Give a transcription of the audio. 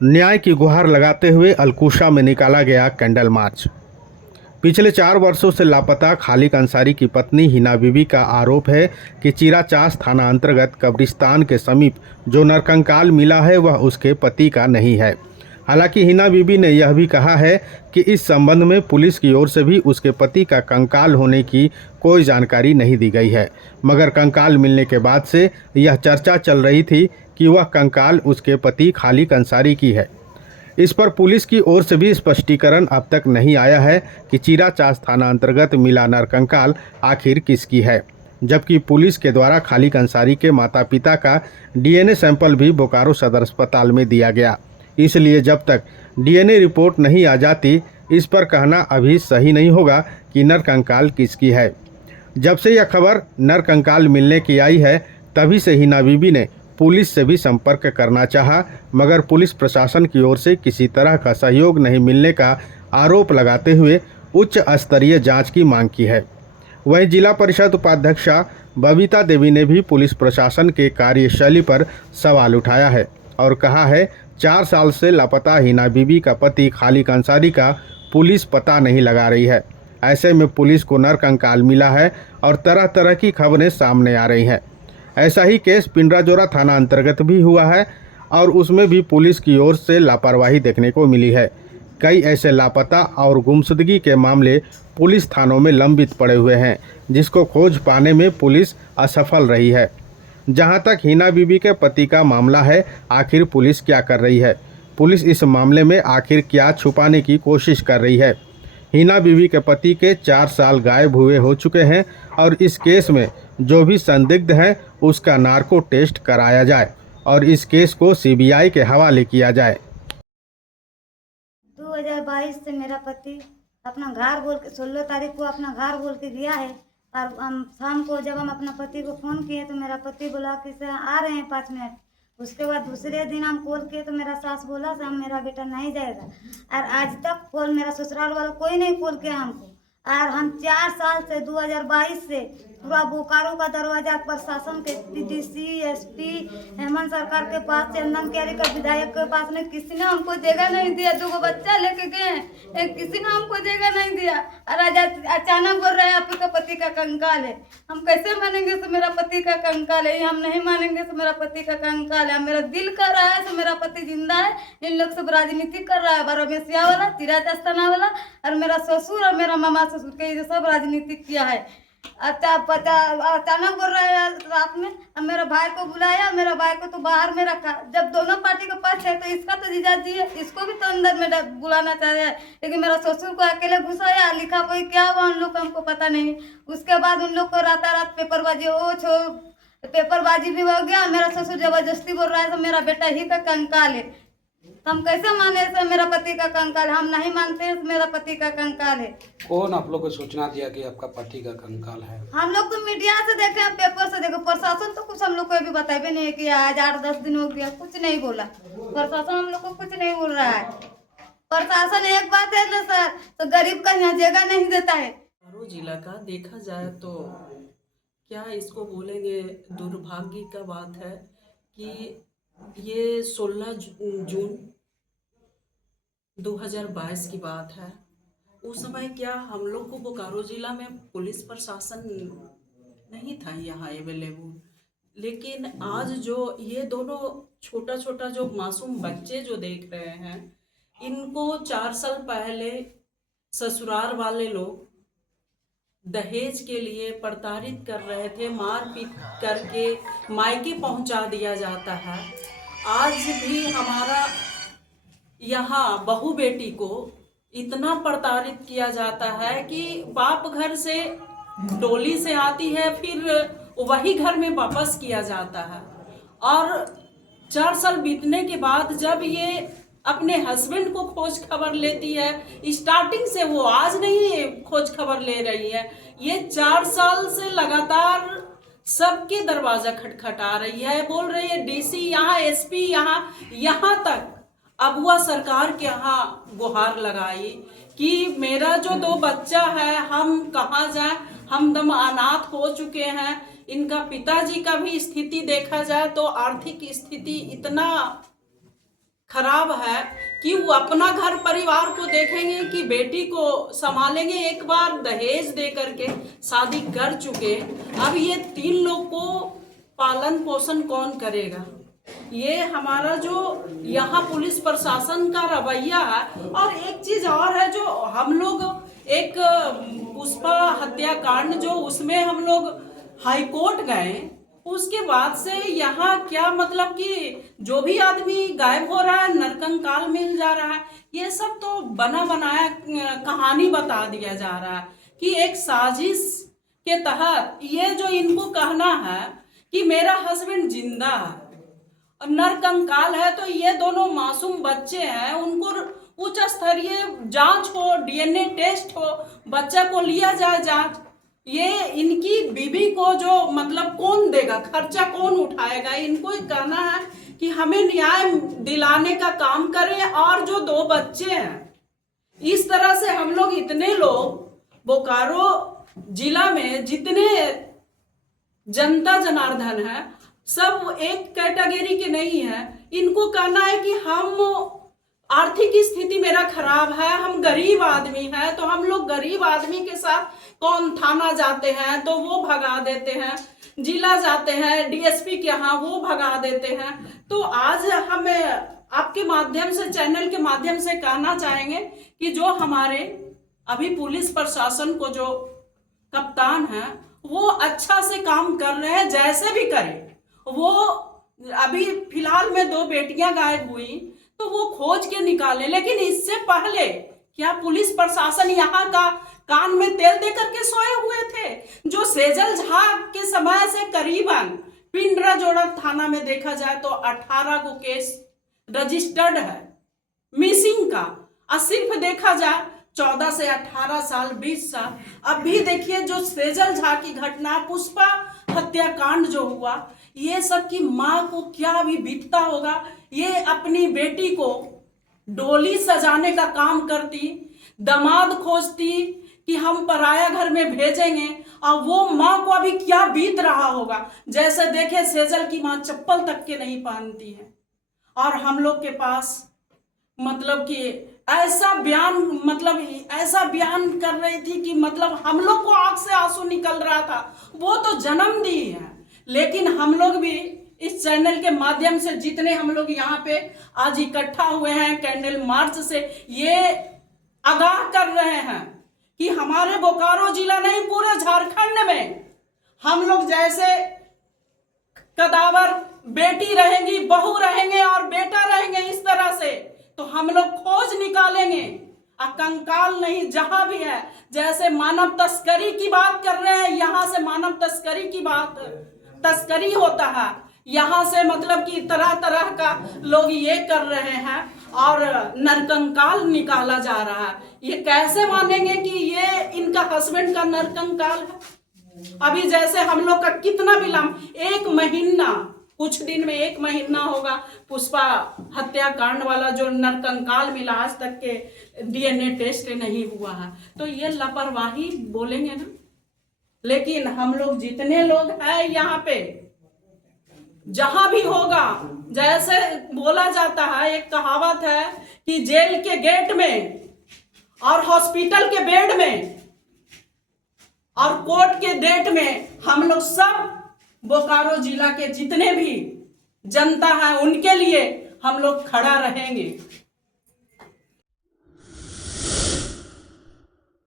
न्याय की गुहार लगाते हुए अलकूशा में निकाला गया कैंडल मार्च। पिछले 4 वर्षों से लापता खालिक अंसारी की पत्नी हिना बीबी का आरोप है कि चीराचास थाना अंतर्गत कब्रिस्तान के समीप जो नरकंकाल मिला है वह उसके पति का नहीं है। हालांकि हिना बीबी ने यह भी कहा है कि इस संबंध में पुलिस की ओर से भी उसके पति का कंकाल होने की कोई जानकारी नहीं दी गई है, मगर कंकाल मिलने के बाद से यह चर्चा चल रही थी कि वह कंकाल उसके पति खालिक अंसारी की है। इस पर पुलिस की ओर से भी स्पष्टीकरण अब तक नहीं आया है कि चीराचास थाना अंतर्गत मिला नरकंकाल आखिर किसकी है, जबकि पुलिस के द्वारा खालिक अंसारी के माता पिता का डीएनए सैंपल भी बोकारो सदर अस्पताल में दिया गया। इसलिए जब तक डीएनए रिपोर्ट नहीं आ जाती, इस पर कहना अभी सही नहीं होगा कि नरकंकाल किसकी है। जब से यह खबर नरकंकाल मिलने की आई है, तभी से हिना बीबी ने पुलिस से भी संपर्क करना चाहा, मगर पुलिस प्रशासन की ओर से किसी तरह का सहयोग नहीं मिलने का आरोप लगाते हुए उच्च स्तरीय जांच की मांग की है। वहीं जिला परिषद उपाध्यक्षा बबीता देवी ने भी पुलिस प्रशासन के कार्यशैली पर सवाल उठाया है और कहा है 4 साल से लापता हिना बीबी का पति खालिक अंसारी का पुलिस पता नहीं लगा रही है। ऐसे में पुलिस को नरकंकाल मिला है और तरह तरह की खबरें सामने आ रही हैं। ऐसा ही केस पिंडराजोरा थाना अंतर्गत भी हुआ है और उसमें भी पुलिस की ओर से लापरवाही देखने को मिली है। कई ऐसे लापता और गुमशुदगी के मामले पुलिस थानों में लंबित पड़े हुए हैं, जिसको खोज पाने में पुलिस असफल रही है। जहां तक हिना बीबी के पति का मामला है, आखिर पुलिस क्या कर रही है? पुलिस इस मामले में आखिर क्या छुपाने की कोशिश कर रही है? हिना बीबी के पति के 4 साल गायब हुए हो चुके हैं और इस केस में जो भी संदिग्ध है उसका नार्को टेस्ट कराया जाए और इस केस को सीबीआई के हवाले किया जाए। 2022 से मेरा पति अपना घर बोल के 16 तारीख को अपना घर बोल के गया है और हम शाम को जब हम अपना पति को फ़ोन किए तो मेरा पति बोला कि सर आ रहे हैं 5 मिनट। उसके बाद दूसरे दिन हम कॉल किए तो मेरा सास बोला सर मेरा बेटा नहीं जाएगा। और आज तक कॉल मेरा ससुराल वाला कोई नहीं कॉल किया हमको। और हम 4 साल से 2022 से पूरा बोकारो का दरवाजा प्रशासन के डीसी एसपी हेमंत सरकार के पास चंदन कैरी का विधायक के पास में किसी ने हमको जगह नहीं दिया। 2 बच्चा लेके गए हैं, किसी ने हमको जगह नहीं दिया। और आज अचानक बोल रहे हैं आपके पति का कंकाल है। हम कैसे मानेंगे तो मेरा पति का कंकाल है? हम नहीं मानेंगे तो मेरा पति का कंकाल है। मेरा दिल कर रहा है तो मेरा पति जिंदा है। इन लोग सब राजनीति कर रहा है, बारहमेसिया वाला, चीराचास्ताना वाला और मेरा ससुर और मेरा मामा ससुर के ये सब राजनीति किया है। अचानक बोल रहे हैं रात में। अब मेरा भाई को बुलाया, मेरा भाई को तो बाहर में रखा। जब दोनों पार्टी का पक्ष है तो इसका तो जीजाजी है, इसको भी तो अंदर में बुलाना चाह रहे हैं। लेकिन मेरा ससुर को अकेले घुसाया, लिखा कोई क्या हुआ उन लोग को हमको पता नहीं। उसके बाद उन लोग को रात पेपरबाजी पेपरबाजी भी हो गया। मेरा ससुर जबरदस्ती बोल रहा है तो मेरा बेटा ही का कंकाल है। तो हम कैसे माने सर मेरा पति का कंकाल? हम नहीं मानते हैं मेरा पति का कंकाल है। कौन आप लोग को सूचना दिया कि आपका पति का कंकाल है? हम लोग तो मीडिया से देखे, पेपर से देखे। प्रशासन तो कुछ हम लोग को अभी बताए नहीं कि आज 8-10 दिन हो गया, कुछ नहीं बोला। प्रशासन हम लोग को कुछ नहीं बोल रहा है। प्रशासन एक बात है ना सर, तो गरीब का यहाँ जगह नहीं देता है। बोकारो जिला का देखा जाए तो क्या इसको बोलेंगे, दुर्भाग्य का बात है कि ये 16 जून 2022 की बात है। उस समय क्या हम लोग को बोकारो जिला में पुलिस प्रशासन नहीं था यहाँ अवेलेबल, लेकिन आज जो ये दोनों छोटा छोटा जो मासूम बच्चे जो देख रहे हैं, इनको 4 साल पहले ससुराल वाले लोग दहेज के लिए प्रताड़ित कर रहे थे, मारपीट करके मायके पहुंचा दिया जाता है। आज भी हमारा यहाँ बहू बेटी को इतना प्रताड़ित किया जाता है कि बाप घर से डोली से आती है, फिर वही घर में वापस किया जाता है। और 4 साल बीतने के बाद जब ये अपने हस्बैंड को खोज खबर लेती है, स्टार्टिंग से वो आज नहीं खोज खबर ले रही है, ये 4 साल से लगातार सबके दरवाजा खटखटा रही है। बोल रही है डीसी यहाँ, एसपी यहाँ तक अबुआ सरकार के यहाँ गुहार लगाई कि मेरा जो 2 बच्चा है हम कहाँ जाएं, हम दम अनाथ हो चुके हैं। इनका पिताजी का भी स्थिति देखा जाए तो आर्थिक स्थिति इतना खराब है कि वो अपना घर परिवार को देखेंगे कि बेटी को संभालेंगे। एक बार दहेज दे करके शादी कर चुके, अब ये 3 लोग को पालन पोषण कौन करेगा? ये हमारा जो यहाँ पुलिस प्रशासन का रवैया है। और एक चीज और है, जो हम लोग एक पुष्पा हत्याकांड जो उसमें हम लोग हाई कोर्ट गए, उसके बाद से यहाँ क्या मतलब कि जो भी आदमी गायब हो रहा है, नरकंकाल मिल जा रहा है, ये सब तो बना बनाया कहानी बता दिया जा रहा है कि एक साजिश के तहत ये जो इनको कहना है कि मेरा हस्बैंड जिंदा है और नरकंकाल है, तो ये दोनों मासूम बच्चे हैं, उनको उच्च स्तरीय जांच हो, डीएनए टेस्ट हो, बच्चा को लिया जाए जांच। ये इनकी बीबी को जो मतलब कौन देगा, खर्चा कौन उठाएगा? इनको ही कहना है कि हमें न्याय दिलाने का काम करें। और जो 2 बच्चे हैं, इस तरह से हम लोग इतने लोग बोकारो जिला में जितने जनता जनार्दन है, सब एक कैटेगरी के नहीं है। इनको कहना है कि हम आर्थिक स्थिति मेरा खराब है, हम गरीब आदमी हैं, तो हम लोग गरीब आदमी के साथ कौन थाना जाते हैं तो वो भगा देते हैं, जिला जाते हैं डीएसपी के यहाँ वो भगा देते हैं। तो आज हम आपके माध्यम से, चैनल के माध्यम से कहना चाहेंगे कि जो हमारे अभी पुलिस प्रशासन को जो कप्तान है वो अच्छा से काम कर रहे हैं, जैसे भी करें। वो अभी फिलहाल में 2 बेटियां गायब हुई तो वो खोज के निकाले, लेकिन इससे पहले क्या पुलिस प्रशासन यहाँ का कान में तेल दे करके सोए हुए थे? जो सेजल झा के समय से करीबन पिंडरा जोड़ा थाना में देखा जाए तो 18 को केस रजिस्टर्ड है मिसिंग का, और सिर्फ देखा जाए 14 से 18 साल, 20 साल। अब भी देखिए जो सेजल झा की घटना, पुष्पा हत्याकांड जो हुआ, ये सब की माँ को क्या अभी बीतता होगा। ये अपनी बेटी को डोली सजाने का काम करती, दामाद खोजती कि हम पराया घर में भेजेंगे, और वो माँ को अभी क्या बीत रहा होगा। जैसे देखे सेजल की माँ चप्पल तक के नहीं पहनती है, और हम लोग के पास मतलब कि ऐसा बयान कर रही थी कि मतलब हम लोग को आंख से आंसू निकल रहा था। वो तो जन्म दी है, लेकिन हम लोग भी इस चैनल के माध्यम से जितने हम लोग यहाँ पे आज इकट्ठा हुए हैं कैंडल मार्च से, ये आगाह कर रहे हैं कि हमारे बोकारो जिला नहीं, पूरे झारखंड में हम लोग जैसे कदावर बेटी रहेंगी, बहू रहेंगे और बेटा रहेंगे, इस तरह से तो हम लोग खोज निकालेंगे। कंकाल नहीं, जहां भी है, जैसे मानव तस्करी की बात कर रहे हैं, यहां से मानव तस्करी की बात, तस्करी होता है यहाँ से, मतलब कि तरह तरह का लोग ये कर रहे हैं और नरकंकाल निकाला जा रहा है। ये कैसे मानेंगे कि ये इनका हस्बैंड का नरकंकाल है? अभी जैसे हम लोग का कितना विलंब, 1 महीना, कुछ दिन में 1 महीना होगा पुष्पा हत्याकांड वाला जो नरकंकाल मिला, आज तक के डीएनए टेस्ट नहीं हुआ है। तो ये लापरवाही बोलेंगे ना। लेकिन हम लोग जितने लोग हैं यहाँ पे, जहां भी होगा, जैसे बोला जाता है, एक कहावत है कि जेल के गेट में और हॉस्पिटल के बेड में और कोर्ट के डेट में हम लोग सब बोकारो जिला के जितने भी जनता है उनके लिए हम लोग खड़ा रहेंगे।